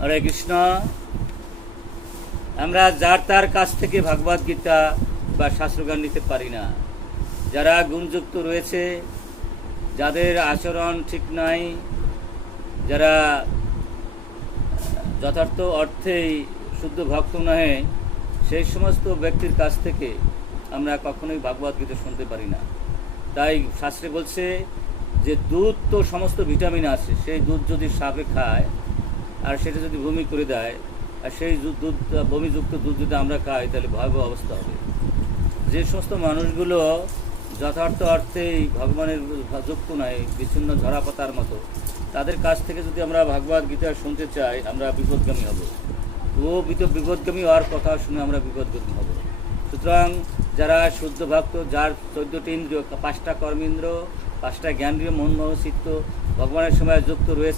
হরে কৃষ্ণ। আমরা যার তার কাছ থেকে ভাগবত গীতা বা শাস্ত্রজ্ঞান নিতে পারি না। যারা গুণযুক্ত রয়েছে, যাদের আচরণ ঠিক নাই, যারা যথার্থ অর্থেই শুদ্ধ ভক্ত নহে, সেই সমস্ত ব্যক্তির কাছ থেকে আমরা কখনোই ভাগবত গীতা শুনতে পারি না। তাই শাস্ত্রে বলছে যে দুধ তো সমস্ত ভিটামিন আছে, সেই দুধ যদি সাপে খায় আর সেটা যদি বমি করে দেয়, আর সেই দুধ বমিযুক্ত দুধ যদি আমরা খাই, তাহলে ভয়াবহ অবস্থা হবে। যে সমস্ত মানুষগুলো যথার্থ অর্থেই ভগবানের যুক্ত নয়, বিচ্ছিন্ন ঝরা পাতার মতো, তাদের কাছ থেকে যদি আমরা ভাগবত গীতা শুনতে চাই, আমরা বিপদগামী হব। বিপদগামী হওয়ার কথা শুনে আমরা বিপদগামী হব। সুতরাং যারা শুদ্ধ ভক্ত, যার 14টি ইন্দ্রিয়, 5টা কর্মেন্দ্র, 5টা জ্ঞানেন্দ্রিয়, মন, চিত্ত ভগবানের সময় যুক্ত রয়েছে,